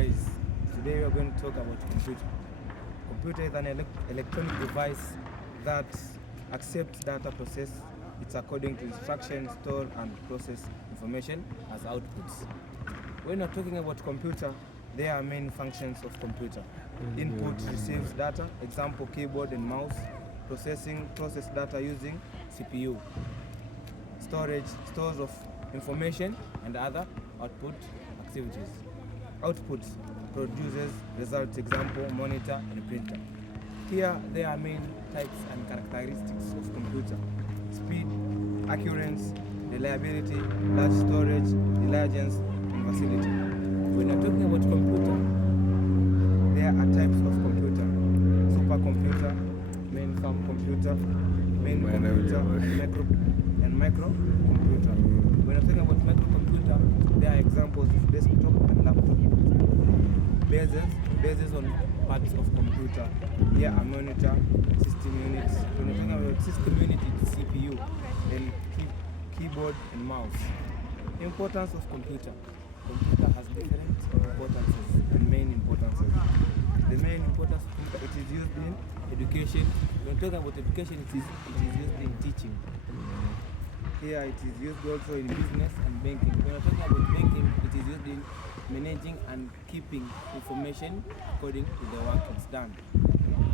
guys, today we are going to talk about computer. Computer is an electronic device that accepts data, process it according to instructions, store and process information as outputs. When we're talking about computer, there are main functions of computer. Input receives data, example keyboard and mouse. Process data using CPU. Storage stores of information and other output activities. Output produces results, example monitor and printer. Here there are main types and characteristics of computer: speed, accuracy, reliability, large storage, diligence, and facility. When you're talking about computer, there are types of computer: supercomputer, mainframe computer, main computer, and microcomputer. When you're talking about microcomputer, there are examples of desktop and laptop. Bases on parts of computer. Here are monitor, system units. When you're talking about system unit, it's CPU, and keyboard and mouse. Importance of computer. Computer has different importances and main importances. The main importance of computer, it is used in education. When you're talking about education, it is used in teaching. Here it is used also in business and banking. When you're talking about banking, it is used in managing and keeping information according to the work it's done.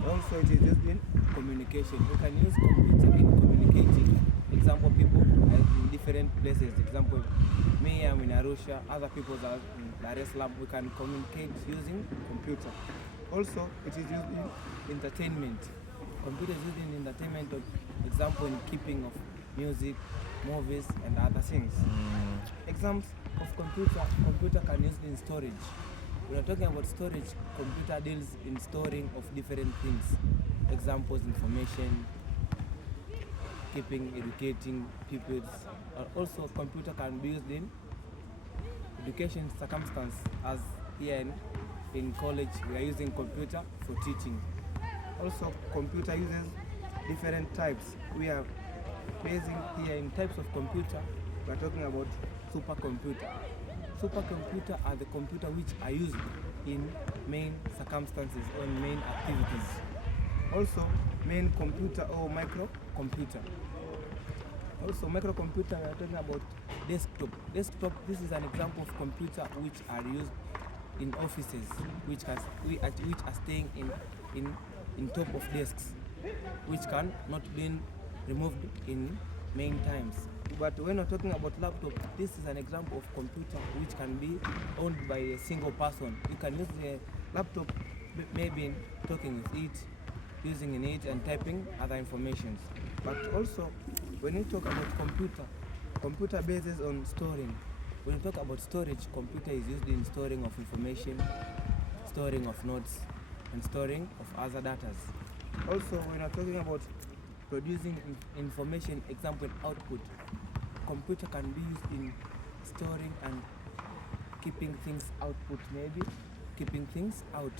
Also it is used in communication. You can use computer in communicating. Example, people are in different places. Example, me, I'm in Arusha, other people are in Dar es Salaam. We can communicate using computer. Also it is used in entertainment. Computer is used in entertainment, example in keeping of music, movies and other things. Examples of computer can use in storage. When we're talking about storage, computer deals in storing of different things. Examples, information, keeping, educating pupils. Also computer can be used in education circumstance, as here in college we are using computer for teaching. Also computer uses different types. We are basing here in types of computer. We are talking about supercomputer. Supercomputer are the computer which are used in main circumstances or main activities. Also main computer or microcomputer. Also microcomputer, we are talking about desktop. Desktop, this is an example of computer which are used in offices, which are staying in top of desks, which can not be removed in main times. But when we're talking about laptop, this is an example of computer which can be owned by a single person. You can use the laptop maybe talking with it, using in it and typing other informations. But also when you talk about computer bases on storing. When you talk about storage, computer is used in storing of information, storing of notes and storing of other data. Also when you're talking about producing information, example output, computer can be used in storing and keeping things output, maybe keeping things out,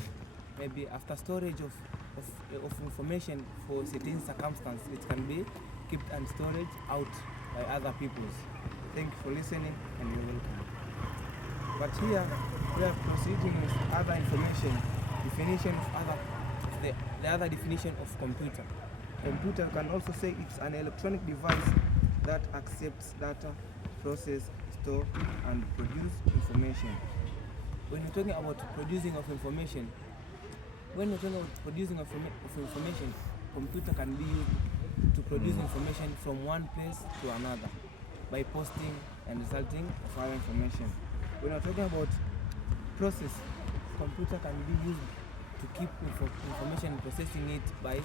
maybe after storage of information for certain circumstance, it can be kept and storage out by other peoples. Thank you for listening and you're welcome. But here we are proceeding with other information, definition of the other definition of computer. Computer can also say it's an electronic device that accepts data, process, store and produce information. When you're talking about producing of information, computer can be used to produce information from one place to another by posting and resulting of other information. When you're talking about process, computer can be used to keep information, processing it by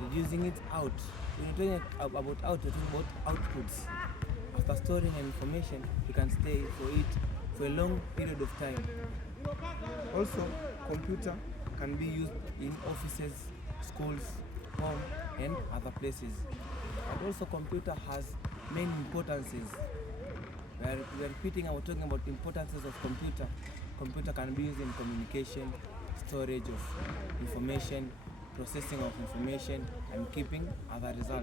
reducing it out. When you're talking about out, you're talking about outputs. After storing information, you can stay for it for a long period of time. Also, computer can be used in offices, schools, home, and other places. And also, computer has main importances. We are repeating and we're talking about importances of computer. Computer can be used in communication, storage of information, processing of information, and keeping other results.